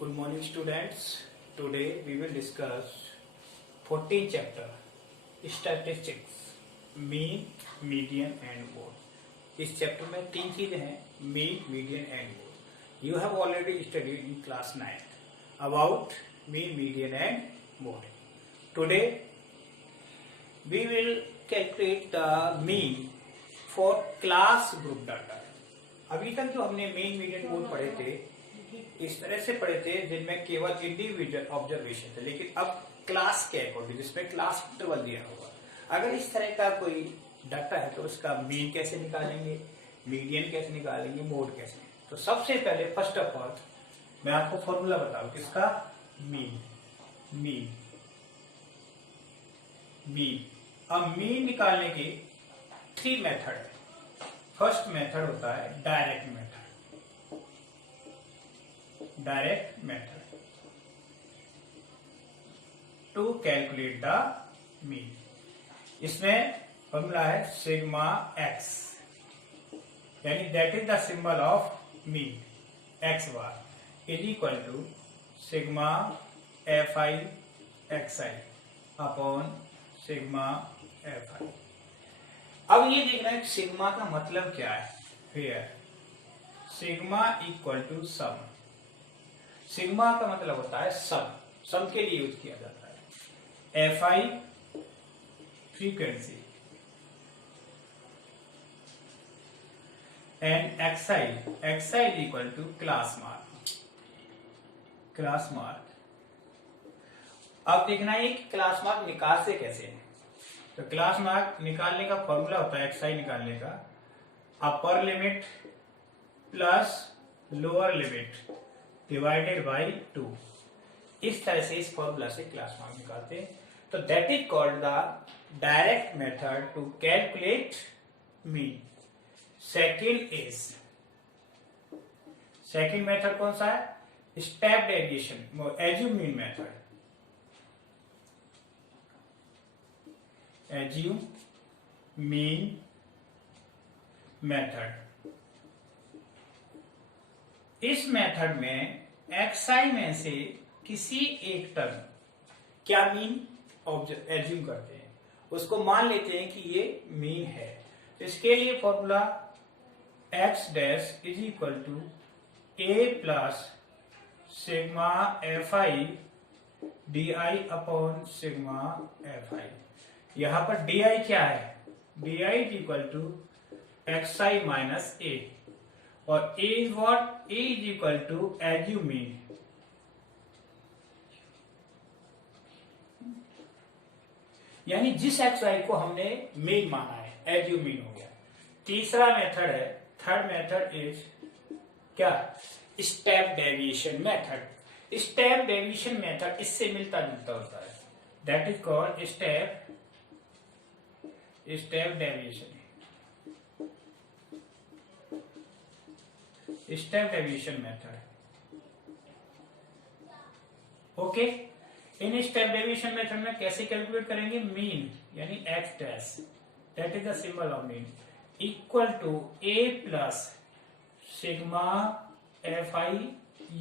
Good morning students. Today we will discuss 14th chapter Statistics Mean, Median and Mode. इस chapter में तीन चीजें हैं mean, median and mode. You have already studied in class 9 about mean, median and mode. Today we will calculate the mean for class group data. अभी तक जो हमने mean, median, mode पढ़े थे इस तरह से पढ़े थे जिनमें केवल इंडिविजुअल ऑब्जर्वेशन थे, लेकिन अब क्लास के अकॉर्डिंग जिसमें क्लास इंटरवल दिया होगा, अगर इस तरह का कोई डाटा है तो उसका मीन कैसे निकालेंगे, मीडियन कैसे निकालेंगे, मोड कैसे। तो सबसे पहले फर्स्ट ऑफ ऑल मैं आपको फॉर्मूला बताऊं किसका, मीन। अब मीन निकालने के 3 मेथड है। फर्स्ट मेथड होता है direct method to calculate the mean. इसमें फॉर्मूला है सिग्मा एक्स, यानी that is the symbol of mean X bar is equal to sigma F I X I upon sigma F I. अब ये देखना है सिग्मा का मतलब क्या है। Here sigma equal to sum. Sigma का मतलब होता है सम के लिए यूज किया जाता है। F I frequency and X I is equal to class mark. अब देखना है कि क्लास मार्क निकाल से कैसे है। तो क्लास मार्क निकालने का फॉर्मूला होता है एक्स आई निकालने का upper limit plus lower limit divided by 2। इस तरह से इस फॉर्मूला से क्लास मार्क निकालते हैं। तो that is called the direct method to calculate mean. Second method कौन सा है, step deviation assume mean method. Assume mean method. इस मेथड में एक्सआई में से किसी एक टर्म क्या मीन एज्यूम करते हैं, उसको मान लेते हैं कि ये मीन है। तो इसके लिए formula X dash is equal to A plus sigma F I D I upon sigma F I. यहां पर डी आई क्या है, D I is equal to X I minus A और a is what, a is equal to assumed mean. यानी जिस x Y को हमने mean माना है एज्यूम मीन हो गया। तीसरा मेथड है, थर्ड मेथड इज क्या, step deviation method. Step deviation method इससे मिलता जुलता होता है, that is called step deviation. Step deviation method. Okay, in step deviation method में कैसे कैलकुलेट करेंगे, मीन यानी X dash that is the symbol of mean equal to A plus sigma F I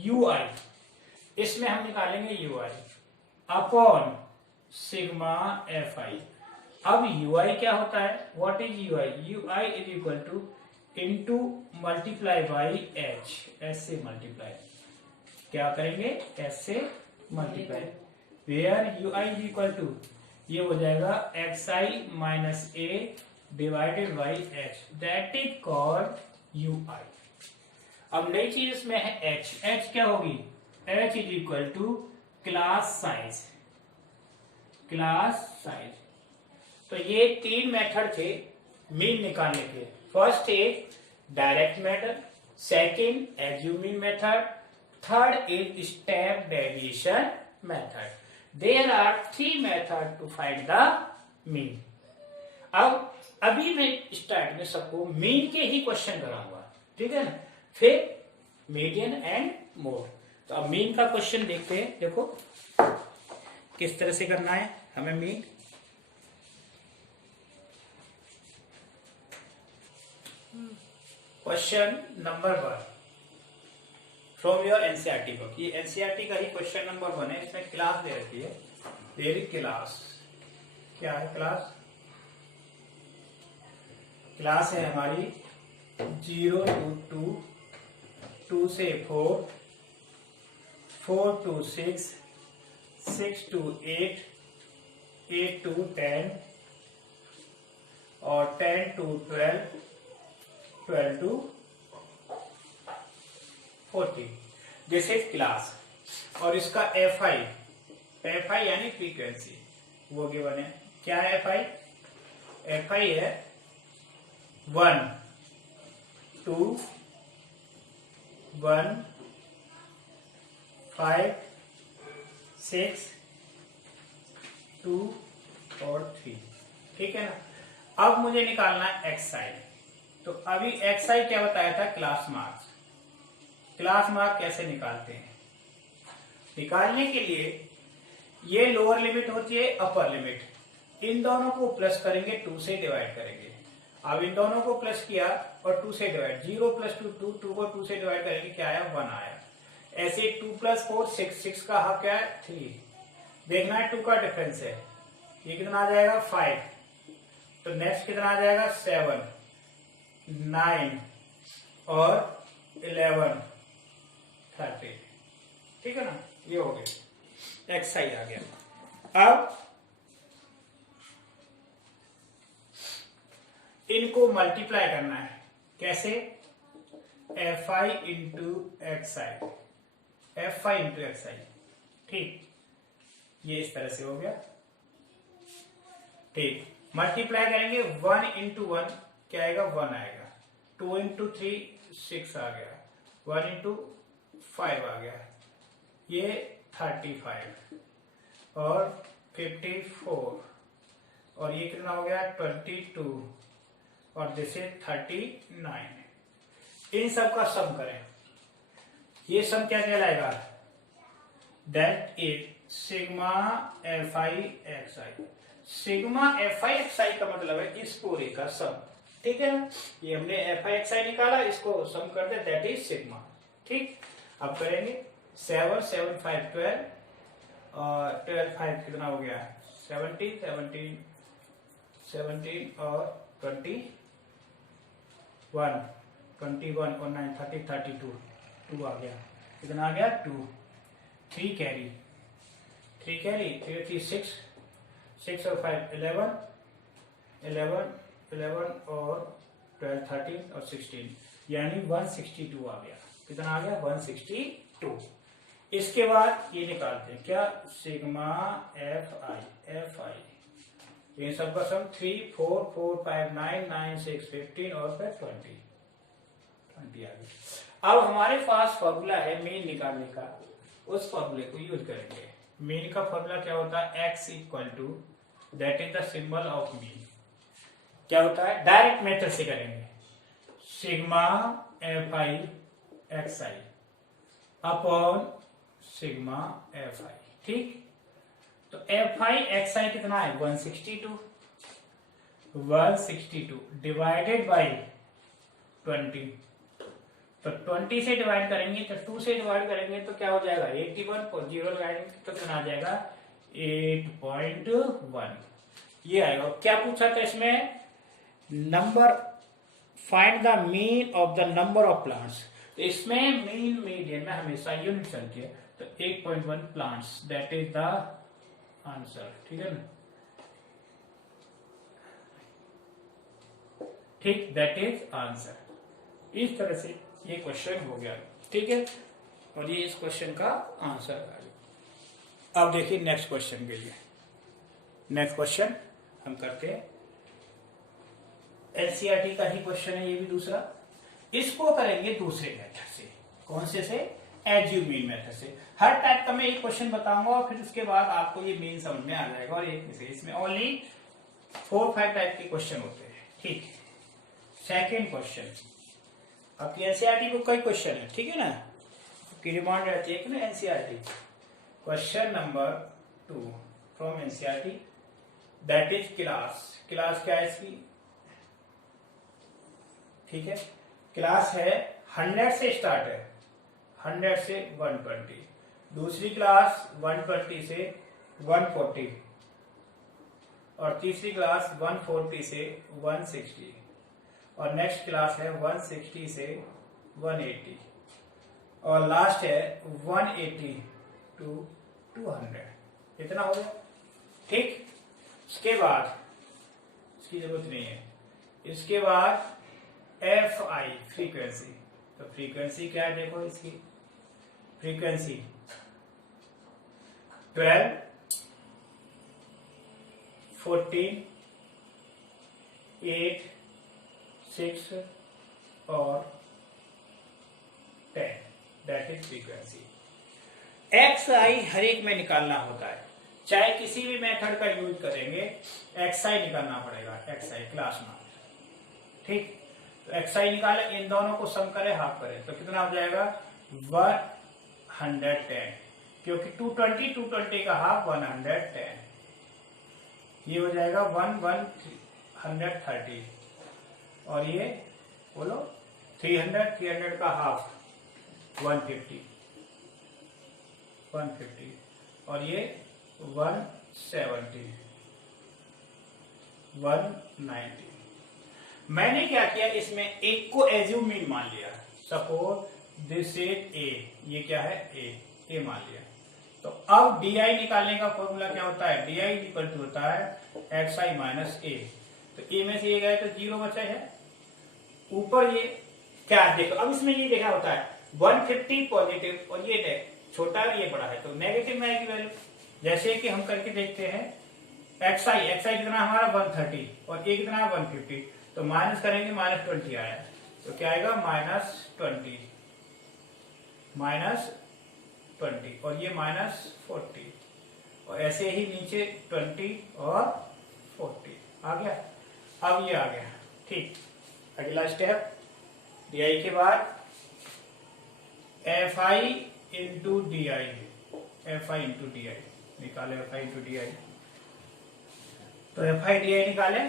U I. इसमें हम निकालेंगे U I upon sigma F I. अब U I क्या होता है, what is U I, U I is equal to into multiply by H, S से multiply. क्या करेंगे, एस से multiply, where U I is equal to ये हो जाएगा X I minus A divided by H, that is called U I. अब नई चीज इसमें है एच। एच क्या होगी, H is equal to class size. तो ये 3 मेथड थे मीन निकालने के। First is direct method, second assuming method, third is step deviation method. There are 3 method to find the mean. अब अभी मैं स्टार्ट में सबको मीन के ही क्वेश्चन कराऊंगा, ठीक है ना, फिर मीडियन एंड मोड। तो अब मीन का क्वेश्चन देखते हैं। देखो किस तरह से करना है हमें mean. Question number 1, from your NCERT book. ये एनसीईआरटी का ही क्वेश्चन नंबर 1 है। इसमें क्लास दे रखी है, देरी क्लास क्या है? क्लास क्लास है हमारी 0 to 2, 2 से 4, 4 to 6, 6 to 8, 8 to 10 और 10 to 12, 12 to 14। This is class. और इसका एफआई, एफआई यानी फ्रीक्वेंसी वो गिवन है। क्या है एफआई? एफआई है 1, 2, 1, 5, 6, 2 और 3। ठीक है ना। अब मुझे निकालना है एक्सआई। तो अभी एक्सआई क्या बताया था? Class marks. क्लास मार्क कैसे निकालते हैं? निकालने के लिए ये लोअर लिमिट होती है, अपर लिमिट। इन दोनों को प्लस करेंगे, 2 से डिवाइड करेंगे। अब इन दोनों को प्लस किया और 2 से डिवाइड, 0 + 2 2, 2 को 2 से डिवाइड करेंगे, क्या आया? 1 आया। ऐसे 2 + 4 6, 6 का हाफ क्या है? 3। देखना है 2 का डिफरेंस है, ये कितना आ जाएगा? 5। तो नेक्स्ट कितना आ जाएगा? 7, 9 और 11, 30। ठीक है ना। ये हो गया, एक्सआई आ गया। अब इनको मल्टीप्लाई करना है। कैसे? FI into XI, FI into XI. ठीक, ये इस तरह से हो गया। ठीक, मल्टीप्लाई करेंगे 1 इंटू 1 क्या आएगा? 1 आएगा। 2 इंटू 3 6 आ गया। 1 इंटू 5 आ गया। ये 35 और 54 और ये कितना हो गया? 22 और दिस इज 39। इन सब का सम करें। ये सम क्या कहलाएगा? That is sigma FI XI. Sigma FI XI का मतलब है इस पूरे का सम। ठीक है ना। ये हमने एफआई एक्सआई निकाला, इसको सम कर दे, दैट इज सिग्मा। ठीक, अब करेंगे 7 7 5 12 और 12 5 कितना हो गया? 17 17 17 और 21 21 और 9 30 32 2 आ गया। कितना आ गया? 2। 3 कैरी, 3 कैरी 3 3 6 6 और 5 11 11 11 और 12 13 और 16 यानी 162 आ गया। कितना आ गया? 162। इसके बाद ये निकालते हैं क्या? सिग्मा एफ आई। इन सब का सम 3 4 4 5 9 9 6 15 और फिर 20 आ गया। अब हमारे पास फॉर्मूला है मीन निकालने का, उस फॉर्मूले को यूज करेंगे। मीन का फॉर्मूला क्या होता है? x equal to, that is the symbol of mean. क्या होता है? डायरेक्ट मेथड से करेंगे। Sigma F I X I upon sigma F I. ठीक, तो एफ आई एक्स आई कितना है? 162 डिवाइडेड बाई 20। तो 20 से डिवाइड करेंगे तो 2 से डिवाइड करेंगे तो क्या हो जाएगा? 81 और 0 लगाएंगे तो कितना आ जाएगा? 8.1 ये आएगा। क्या पूछा था इसमें? Number, find the mean of the number of plants. तो इसमें मीन मीडियन में हमेशा यूनिट चलती है, तो 8.1 plants, that is the answer. ठीक है ना। ठीक, दैट इज आंसर। इस तरह से ये क्वेश्चन हो गया। ठीक है, और ये इस क्वेश्चन का आंसर है। अब देखिए नेक्स्ट क्वेश्चन के लिए। नेक्स्ट क्वेश्चन हम करते हैं, एनसीईआरटी का ही क्वेश्चन है ये भी दूसरा। इसको करेंगे दूसरे मेथड से। कौन से? एज्यूम मीन मेथड से। हर टाइप का मैं एक क्वेश्चन बताऊंगा और फिर उसके बाद आपको ये मीन समझ में आ जाएगा। और एक से इसमें ओनली 4-5 टाइप के क्वेश्चन होते हैं। ठीक, सेकेंड क्वेश्चन। आपकी एनसीईआरटी बुक का ही क्वेश्चन है। ठीक है ना, आपकी डिमांड रहती है कि ना NCERT. Question number 2 from NCERT, that is class. Class क्या है इसकी? ठीक है, क्लास है 100 से स्टार्ट है। 100 से 120, दूसरी क्लास 120 से 140 और तीसरी क्लास 140 से 160 और नेक्स्ट क्लास है 160 से 180 और लास्ट है 180 टू 200। इतना हो गया, ठीक। इसके बाद इसकी जरूरत नहीं है। इसके बाद FI फ्रीक्वेंसी, तो फ्रीक्वेंसी क्या है देखो, इसकी फ्रीक्वेंसी 12, 14, 8, 6 और 10, दैट इज फ्रीक्वेंसी। XI हर एक में निकालना होता है, चाहे किसी भी मेथड का यूज करेंगे XI निकालना पड़ेगा, XI क्लास मान, ठीक। तो XI निकाले, इन दोनों को सम करे, हाफ करे, तो कितना हो जाएगा 110, क्योंकि 220 का हाफ 110, ये हो जाएगा 130 और ये बोलो 300 का हाफ 150 और ये 170, 190। मैंने क्या किया, इसमें एक को एज्यूम मीन मान लिया, सपोज दिस इज ए, ये क्या है ए मान लिया। तो अब DI निकालने का फॉर्मूला क्या होता है, DI इक्वल टू होता है XI माइनस ए। तो ए में से ये गए तो 0 बचा है, ऊपर ये क्या देखो, अब इसमें ये देखा होता है 150 पॉजिटिव और ये छोटा और ये बड़ा है, तो नेगेटिव में आएगी वैल्यू। जैसे कि हम करके देखते हैं XI कितना हमारा 130 और ए कितना है 150, तो माइनस करेंगे -20 आया, तो क्या आएगा -20 और ये -40 और ऐसे ही नीचे 20 और 40 आ गया। अब ये आ गया, ठीक। अगला स्टेप DI के बाद FI into DI, FI into DI निकाले, FI इंटू DI, तो FI DI निकाले,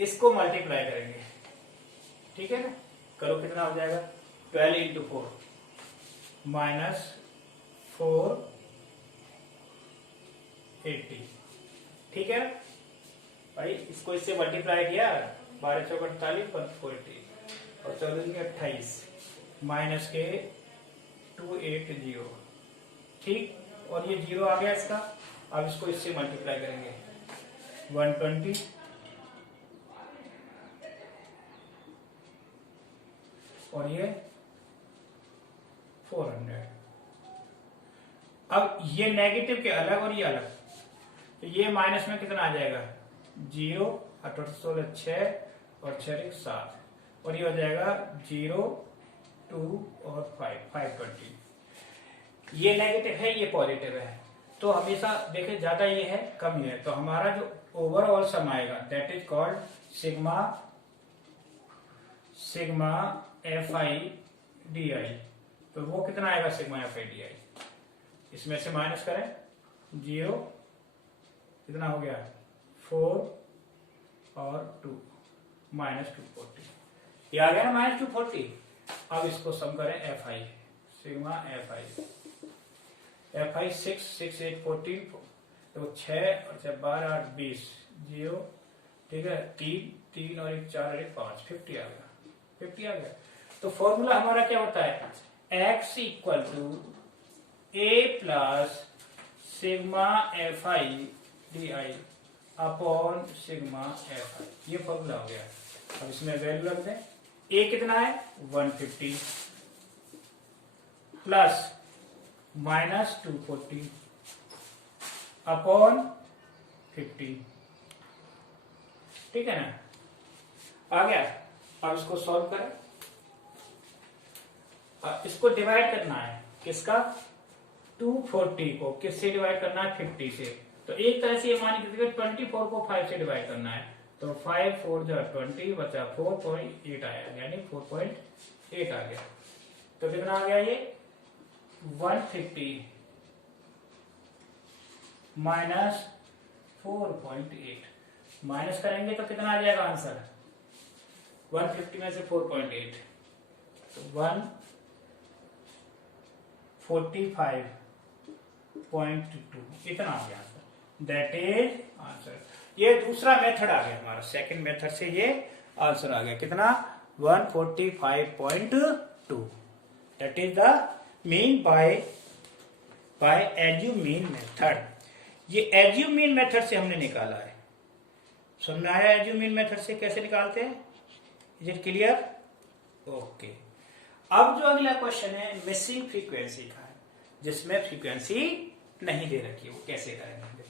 इसको मल्टीप्लाई करेंगे, ठीक है ना। करो, कितना हो जाएगा 12 इंटू 4 -480, ठीक है भाई। इसको इससे मल्टीप्लाई किया, 12 चौक 48, 480 और 14 28 माइनस के 280, ठीक। और ये 0 आ गया इसका। अब इसको इससे मल्टीप्लाई करेंगे 120 और ये 400। अब ये नेगेटिव के अलग और ये अलग, तो ये माइनस में कितना आ जाएगा 0, 8 16 6 और 6 7 और ये हो जाएगा 0 2 और 520। ये नेगेटिव है, ये पॉजिटिव है, तो हमेशा देखे ज्यादा ये है कम ये है, तो हमारा जो ओवरऑल सम आएगा that is called sigma FI DI। तो वो कितना आएगा सिग्मा FI DI, इसमें से माइनस करें 0, कितना हो गया 4 और 2 -240, ये आ गया ना -240। अब इसको सम करें FI, सिग्मा FI 6 6 8 14, तो 6 और 6 12 8 20 0, ठीक है, 3 और 1 4 और 1 5 50 आ गया। तो फॉर्मूला हमारा क्या होता है, X equal to A plus sigma FI DI upon sigma FI, ये फॉर्मूला हो गया। अब इसमें वैल्यू रख दें, A कितना है 150 प्लस -240 अपॉन 50, ठीक है ना, आ गया। अब इसको सॉल्व करें, अब इसको डिवाइड करना है, किसका 240 को किससे डिवाइड करना है 50 से, तो एक तरह से ये मान लीजिए 24 को 5 से डिवाइड करना है, तो 5 4 20 बचा 4.8 आया, यानी 4.8 आ गया। तो कितना आ गया ये 150 माइनस 4.8, माइनस करेंगे तो कितना आ जाएगा आंसर 150 में से 4.8, तो 1 45.2 इतना आ गया आंसर। That is answer. ये दूसरा मेथड आ गया हमारा, सेकंड मेथड से ये आंसर आ गया कितना 145.2। That is the mean by assumed mean method. ये एज्यूमीन मेथड से हमने निकाला है। समझ में आया एज्यूमीन मेथड से कैसे निकालते हैं? Is it clear? ओके। अब जो अगला क्वेश्चन है मिसिंग फ्रीक्वेंसी का है, जिसमें फ्रीक्वेंसी नहीं दे रखी है, वो कैसे करेंगे देखो।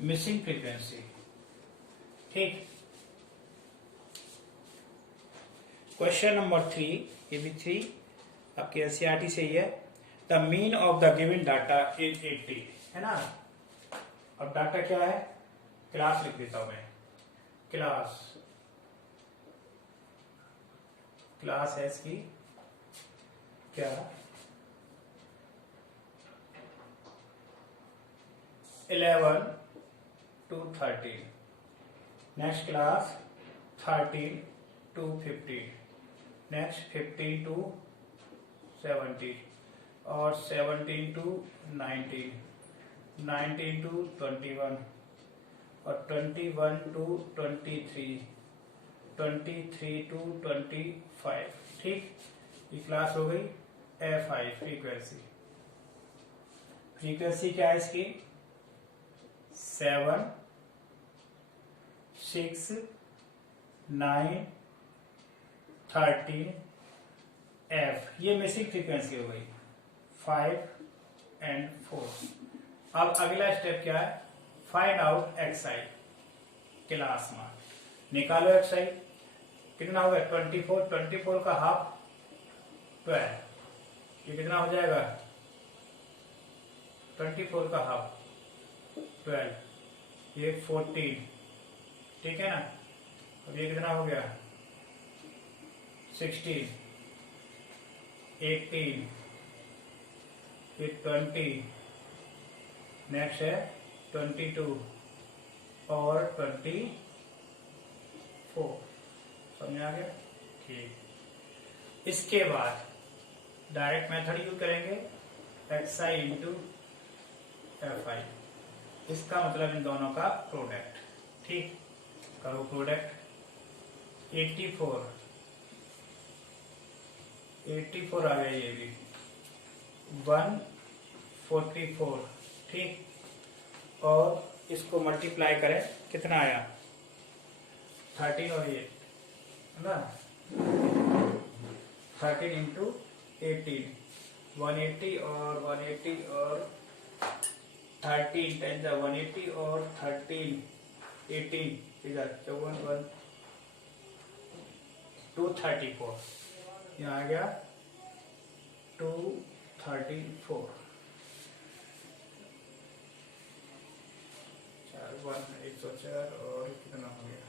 मिसिंग फ्रीक्वेंसी, ठीक। क्वेश्चन नंबर 3, ये भी 3 आपके एनसीईआरटी से ही है। The mean of the given data is 80, है ना। अब डाटा क्या है? क्लास लिख देता हूं मैं। क्लास है इसकी क्या 11 to 13, next class 13 to 15, next 15 to 17 और 17 to 19, 19 to 21 और 21 to 23, 23 to 25, ठीक। ये क्लास हो गई F5 फ्रीक्वेंसी क्या है इसकी 7 6 9 13 F, ये मिसिंग फ्रीक्वेंसी हो गई 5 and 4। अब अगला स्टेप क्या है? Find out XI class mark. निकालो XI कितना होगा 24 का हाफ 12, ये कितना हो जाएगा 24 का हाफ 12, ये 14, ठीक है ना। अब ये कितना हो गया 16, 18, ये 20, नेक्स्ट है 22 और 24। समझ आ गया? ठीक। इसके बाद डायरेक्ट मेथड यूज करेंगे XI इंटू FI, इसका मतलब इन दोनों का प्रोडक्ट, ठीक। करो प्रोडक्ट 84 आ गया, ये भी 144, ठीक। और इसको मल्टीप्लाई करें कितना आया 13 और 8 है ना। 13 इंटू 18 180 और 180 और 13 10 180 और 13 18 इधर 54 234, यहाँ आ गया 234। 104 और कितना हो गया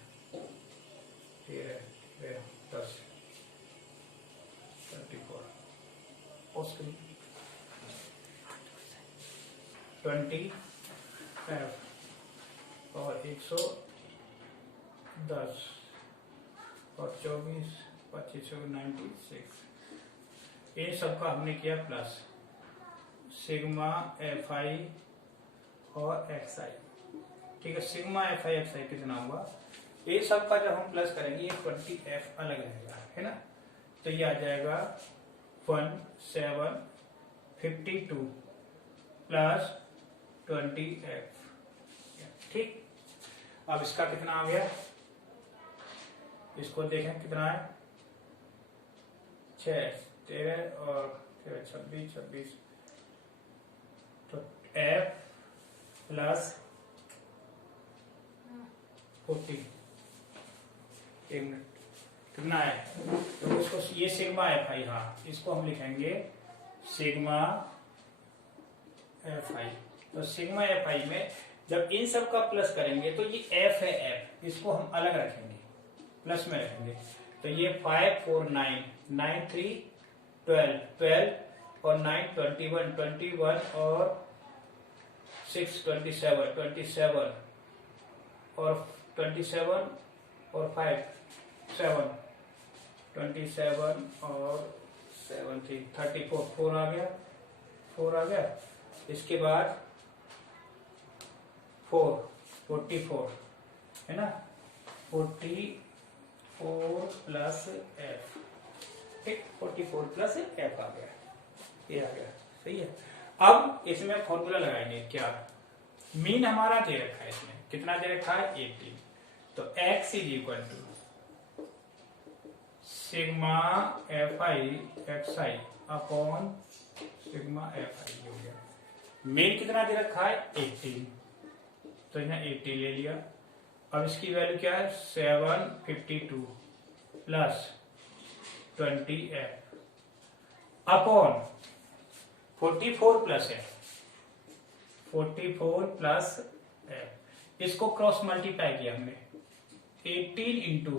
10 34 20 और 110 और 24 25 96। ये सबका हमने किया प्लस सिग्मा FI और XI, ठीक है। सिग्मा FI XI कितना हुआ, ये सबका जब हम प्लस करेंगे ये 20F अलग रहेगा, है ना। तो ये आ जाएगा 1752 प्लस 20F, ठीक। अब इसका कितना आ गया, इसको देखें कितना है 6 13 और 26 तो F प्लस 40, एक मिनट कितना है, तो इसको ये सिग्मा FI, हाँ इसको हम लिखेंगे सिग्मा FI। तो सिग्मा FI में जब इन सब का प्लस करेंगे तो ये F है, F इसको हम अलग रखेंगे, प्लस में रखेंगे। तो ये 54993 12, 12 और 9 21, 21 और 6 27, 27 और 27 और 5 7, 27 और 7 34, 4 आ गया, 4 आ गया। इसके बाद 44 है ना, 44 प्लस एफ, ठीक, 44 प्लस एफ आ गया, ये आ गया, सही है। अब इसमें फॉर्मूला लगाएंगे क्या, मीन हमारा दे रखा है, इसमें कितना दे रखा है 18, तो x is equal to sigma F I X I upon sigma F I हो गया। मीन कितना दे रखा है 18, तो यहाँ 80 ले लिया। अब इसकी वैल्यू क्या है 752 plus 20f upon 44 plus F, 44 plus F, इसको क्रॉस मल्टीप्लाई किया हमने, 18 into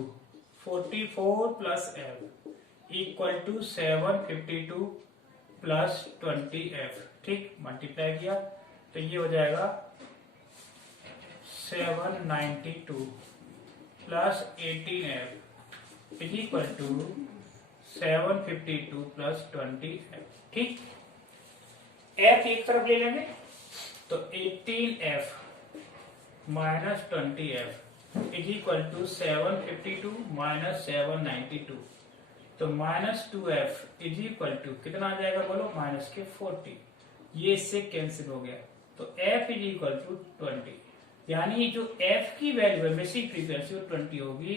44 plus F equal to 752 plus 20f, ठीक, मल्टीप्लाई किया तो ये हो जाएगा 792 plus 18f is equal to 752 plus 20f, ठीक। f एक तरफ ले लेंगे तो 18f minus 20f is equal to 752 minus 792, तो minus 2f is equal to कितना आ जाएगा बोलो, माइनस के 40, ये इससे कैंसिल हो गया, तो f इज इक्वल टू 20, यानी जो f की वैल्यू है बेसिक फ्रीक्वेंसी वो 20 होगी,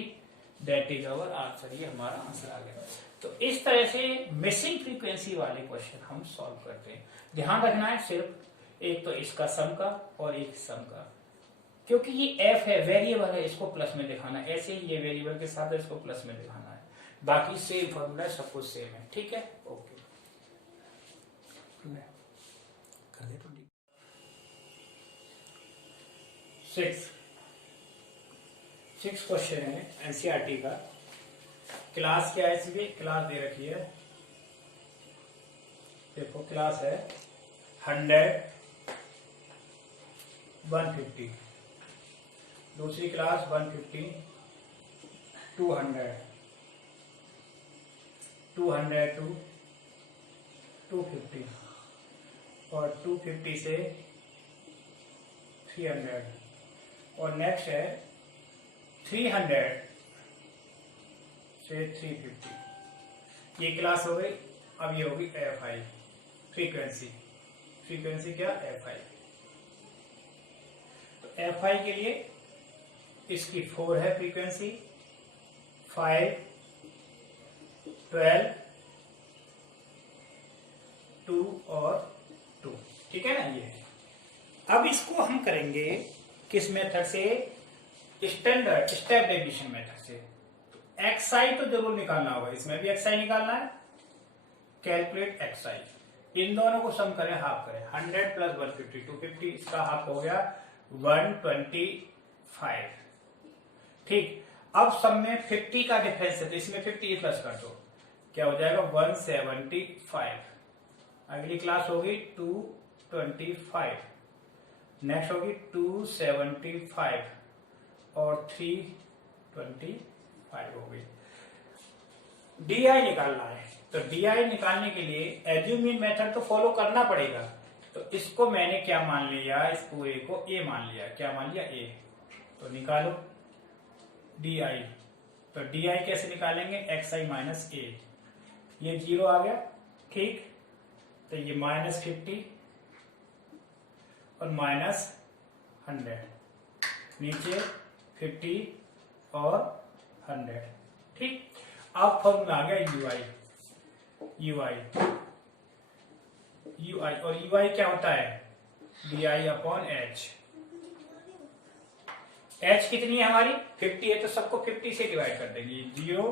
दैट इज आवर आंसर, ये हमारा आंसर आ गया। तो इस तरह से मिसिंग फ्रीक्वेंसी वाले क्वेश्चन हम सॉल्व करते हैं। ध्यान रखना है सिर्फ एक तो इसका सम का और एक सम का, क्योंकि ये f है वेरिएबल है, इसको प्लस में दिखाना है, ऐसे ही ये वेरिएबल के साथ इसको प्लस में दिखाना है, बाकी सेम फॉर्मूला सब कुछ सेम है, ठीक है, ओके। 6 क्वेश्चन है एनसीईआरटी का। क्लास क्या है, इसकी क्लास दे रखी है, देखो क्लास है 100 150, दूसरी क्लास 150 200 200 टू 250 और 250 से 300 और नेक्स्ट है 300 से 350। ये क्लास हो गई। अब ये होगी एफ आई फ्रीक्वेंसी, फ्रीक्वेंसी क्या एफ आई। तो एफ आई के लिए इसकी 4 है फ्रीक्वेंसी, 5 12 2 और 2, ठीक है ना। ये है। अब इसको हम करेंगे किस मेथड से, स्टैंडर्ड स्टेप डेविएशन मेथड से। एक्स आई तो जरूर निकालना होगा, इसमें भी एक्स आई निकालना है। कैलकुलेट एक्स आई, इन दोनों को सम करें, हाफ करें, 100 प्लस 150 250, इसका हाफ हो गया 125, ठीक। अब सब में 50 का डिफरेंस है तो इसमें 50 प्लस कर दो, क्या हो जाएगा 175। अगली क्लास होगी 225, नेक्स्ट होगी 275 और 325 हो गई। डी आई निकालना है, तो डी आई निकालने के लिए एज्यूमिंग मेथड तो फॉलो करना पड़ेगा। तो इसको मैंने क्या मान लिया, इस पूरे को ए मान लिया, क्या मान लिया ए। तो निकालो डी आई, तो डी आई कैसे निकालेंगे, एक्स आई माइनस ए, ये 0 आ गया, ठीक। तो ये -50 और -100, नीचे 50 और 100, ठीक। अब फॉर्मूला आ गया यूआई, यूआई यूआई और यूआई क्या होता है, D I upon H. H कितनी है हमारी 50 है, तो सबको 50 से डिवाइड कर देंगे, 0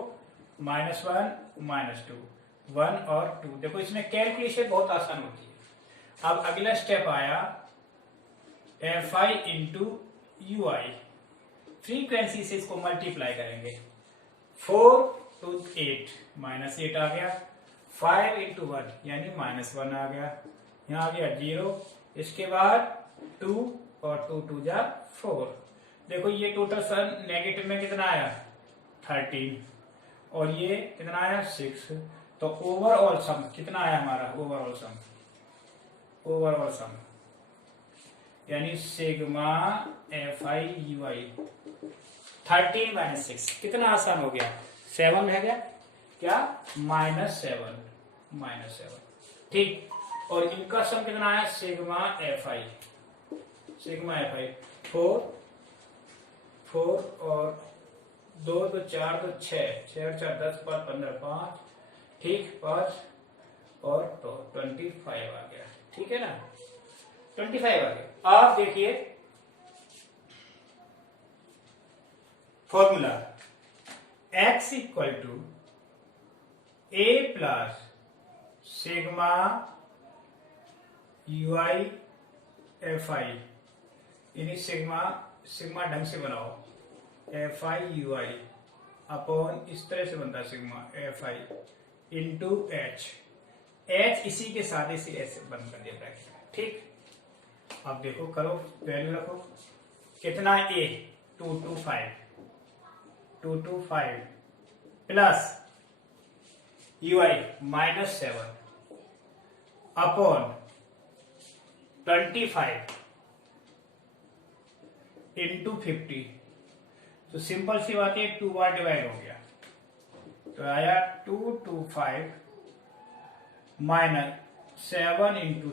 -1 -2 1 और 2। देखो इसमें कैलकुलेशन बहुत आसान होती है। अब अगला स्टेप आया F I into you I, frequency से इसको मल्टीप्लाई करेंगे, 4 to 8 -8 आ गया, 5 इंटू 1 यानी -1 आ गया, यहाँ आ गया 0, इसके बाद 2 और 2 2 जा 4। देखो ये टोटल सम नेगेटिव में कितना आया 13 और ये कितना आया 6, तो ओवरऑल सम कितना आया हमारा, ओवरऑल सम यानी सिग्मा FI/UI 13 माइनस 6 कितना आसान हो गया, 7 है क्या -7 ठीक। और इनका सम कितना आया सिग्मा FI 4 और 2 तो 4 तो 6 और 4 10 5 15 5 ठीक 5 और तो 25 आ गया, ठीक है ना, 25 आ गया। आप देखिए formula x equal to a plus sigma UI FI, यानी सिग्मा ढंग से बनाओ FI/UI अपॉन इस तरह से बनता है सिग्मा FI इंटू H इसी के साथ इसी ऐसे बंद कर दिया ब्रैकेट में, ठीक। अब देखो करो वैल्यू रखो, कितना A 225 plus UI -7 upon 25 into 50, तो सिंपल सी बात है 2 बार डिवाइड हो गया, तो आया 225 -7 इंटू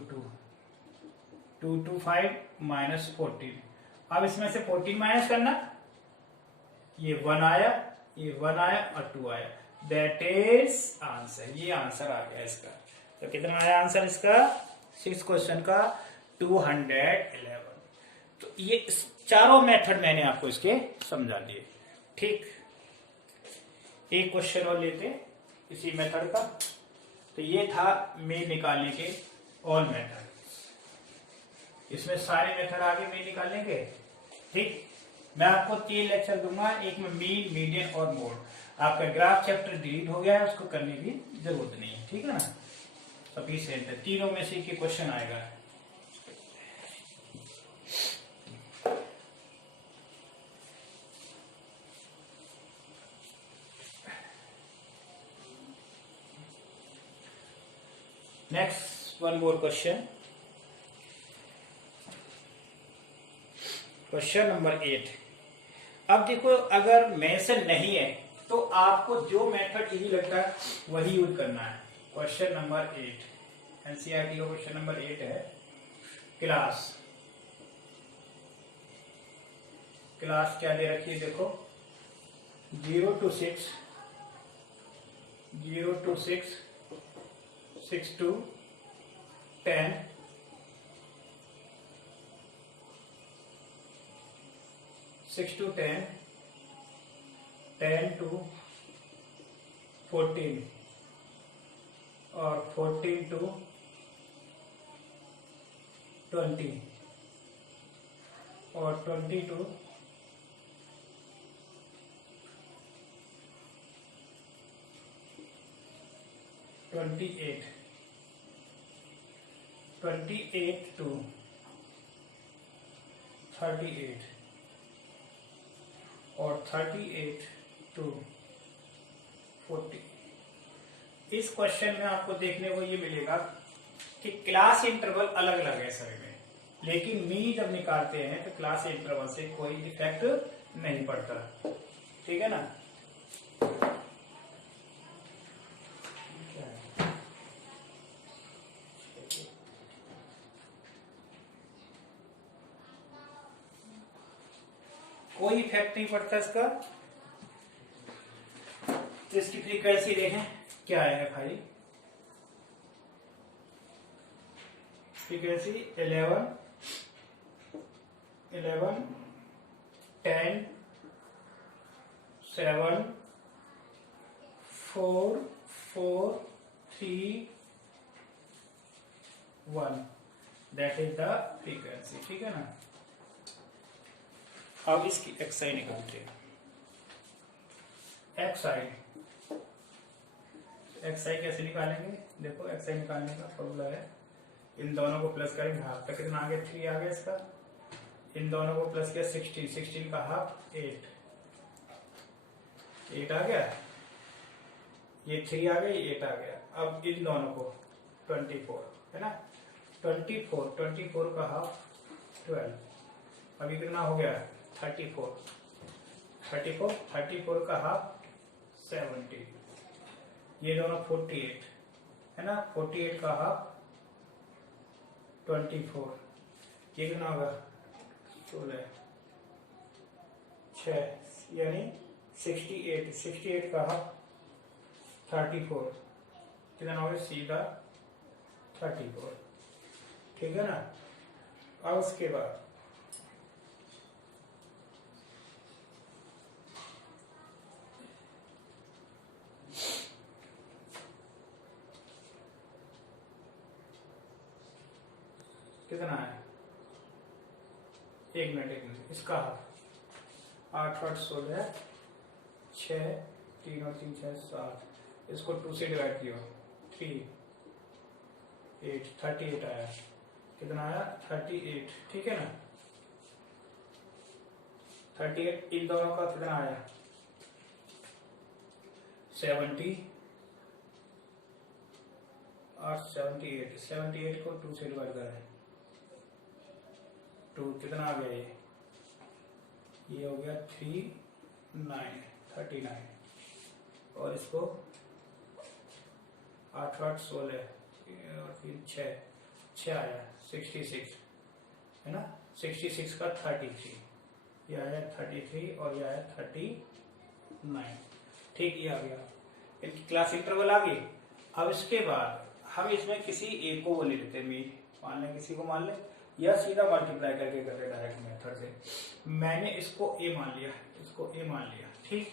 225 -14। अब इसमें से 14 माइनस करना, ये 1 आया और 2 आया, दैट इज आंसर, ये आंसर आ गया इसका। तो कितना आया आंसर इसका 6 क्वेश्चन का 211। तो ये चारों मेथड मैंने आपको इसके समझा दिए, ठीक। एक क्वेश्चन और लेते इसी मेथड का, तो ये था मीन निकालने के ऑल मेथड, इसमें सारे मेथड आगे मीन निकालने के, ठीक। मैं आपको 3 लेक्चर दूंगा, एक में मीन, मीडियन और मोड। आपका ग्राफ चैप्टर डिलीट हो गया है, उसको करने की जरूरत नहीं है, ठीक है ना, सभी सेम है, तीनों में से एक क्वेश्चन आएगा। Next one more question, question number 8। अब देखो अगर मेंशन नहीं है तो आपको जो मेथड इजी लगता है वही यूज करना है। क्वेश्चन नंबर 8 एनसीईआरटी का क्वेश्चन नंबर 8 है। क्लास क्या दे रखी है देखो, 0 to 6 6 to 10 6 to 10 10 to 14 और 14 to 20 और 20 to 28 28 to 38 और 38 to 40। इस क्वेश्चन में आपको देखने को ये मिलेगा कि क्लास इंटरवल अलग अलग है सभी में, लेकिन मीन जब निकालते हैं तो क्लास इंटरवल से कोई इफेक्ट नहीं पड़ता, ठीक है ना। कोई इफेक्ट नहीं पड़ता इसका। तो इसकी फ्रीक्वेंसी देखें क्या आएगा भाई, frequency 11 10 7 4 4 3 1, that is the frequency, ठीक है ना। अब इसकी एक्साई निकालते हैं। एक्स आई कैसे निकालेंगे? देखो एक्स आई निकालने का फॉर्मूला है, इन दोनों को प्लस करेंगे हाफ तक, कितना आ गया 3 आ गया इसका, इन दोनों को प्लस किया 16, 16 का हाफ 8 आ गया, ये 3 आ गया, ये 8 आ गया। अब इन दोनों को 24 है ना, 24 का हाफ 12, अभी कितना हो गया 34 का हाफ 70, ये दोनों 48 है ना, 48 का हाफ 24, ये कितना होगा 16 6 यानी 68 का हाफ 34, कितना होगा सीधा 34, ठीक है ना। अब उसके बाद कितना है, एक मिनट इसका 8 8 16 6 3 और 3 6 7, इसको 2 से डिवाइड किया 3 8 38 आया, कितना आया 38, ठीक है ना। 38 इन दोनों का कितना आया 70 और 78 को 2 से डिवाइड करें 2, कितना आ गया ये हो गया 39, और इसको 8 8 16 और फिर 6 आया 66 है ना, 66 का 33, ये आया 33 और ये आया 39, ठीक, ये आ गया, इनकी क्लास इंटरवल आ गई। अब इसके बाद हम इसमें किसी एक को ले लेते हैं, मान लें किसी को मान लें, या सीधा मल्टीप्लाई करके कर रहे डायरेक्ट मेथड से। मैंने इसको ए मान लिया, इसको ए मान लिया, ठीक,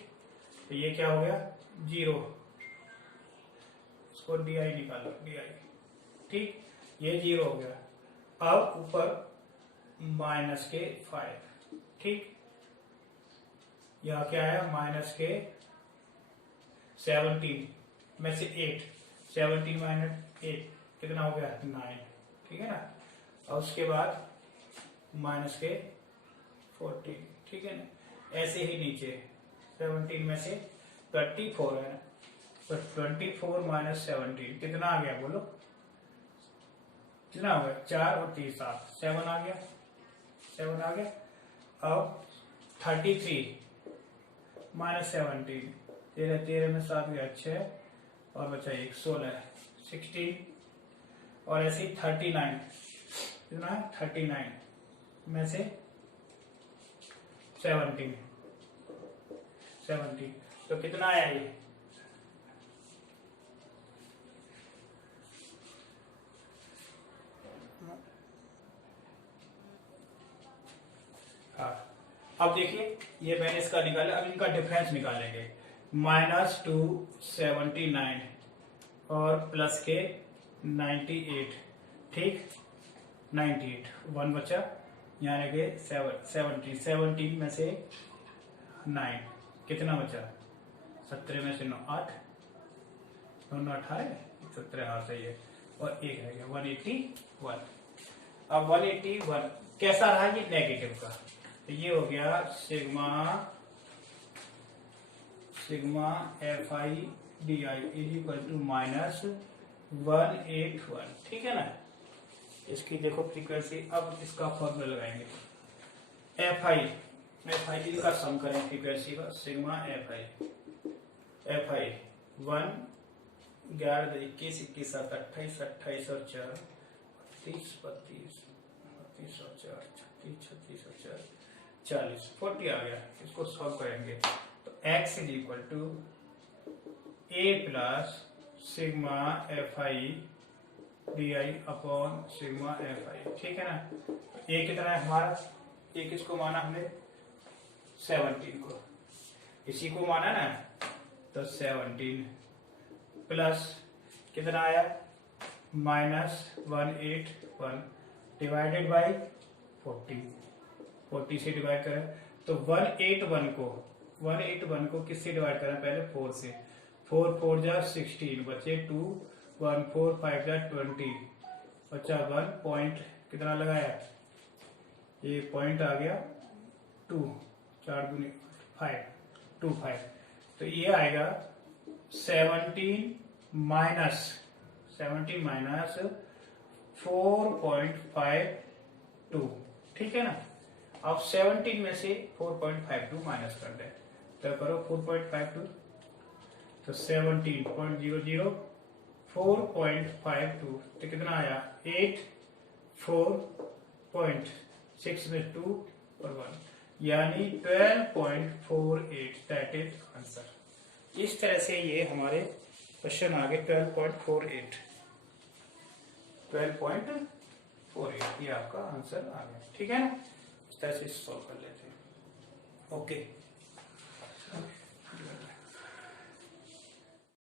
तो ये क्या हो गया 0, इसको डी आई निकालो, डी आई, ठीक, ये 0 हो गया। अब ऊपर माइनस के 5, ठीक, यहां क्या आया माइनस के 17 में से 8, 17 माइनस 8 कितना हो गया 9, ठीक है ना। और उसके बाद माइनस के 14, ठीक है ना। ऐसे ही नीचे 17 में से 24 है ना, तो 24 माइनस 17 कितना आ गया बोलो, कितना हो गया 4 और 3 7, 7 आ गया, 7 आ गया। अब 33 माइनस 17, 13 में 7 गया 6 और बचा 1 16 16, और ऐसे ही 39 कितना है 39 में से 17, तो कितना आया ये हाँ। अब देखिए ये मैंने इसका निकाला, अब इनका डिफरेंस निकालेंगे, -279 और प्लस के 98, ठीक, 98 1 बचा, यानी कि 17 में से 9 कितना बचा 17 में से 9 8, 9 8 है 17, हाँ सही है, और 1 रह गया 181। अब 181 कैसा रहा ये नेगेटिव का, तो ये हो गया sigma F I D I is equal to -181, ठीक है ना। इसकी देखो फ्रीक्वेंसी, अब इसका फॉर्मूला लगाएंगे, एफ आई का सम करें फ्रीक्वेंसी का, सिग्मा एफ आई 1 11 21 21 28 28 और 4 30 32 32 और 4 36 36 और 4 40 40 आ गया। इसको सॉल्व करेंगे तो x is equal to a plus sigma F I D I upon sigma F I, ठीक है ना। a कितना है हमारा, a किसको माना हमने 17 को, इसी को माना ना, तो 17 प्लस कितना आया -181 डिवाइडेड बाई 40 से डिवाइड करें तो 181 को किससे डिवाइड करें, पहले 4 से, 4 4 जा 16 बचे 2, 1 4 5 जा 20 बचा 1 पॉइंट कितना लगाया, ये पॉइंट आ गया 2, 4 दूनी 5, 2 5, तो ये आएगा 17 माइनस 4.52, ठीक है ना। अब 17 में से 4.52 माइनस कर दे, तो करो 4.52, तो 17.00 4.52 तो कितना आया 8, 4.6 में 2 और 1 यानी 12.48, दैट इज आंसर। इस तरह से ये हमारे क्वेश्चन आ गए 12.48, ये आपका आंसर आ गया, ठीक है ना। इस तरह से सॉल्व कर लेते हैं। ओके।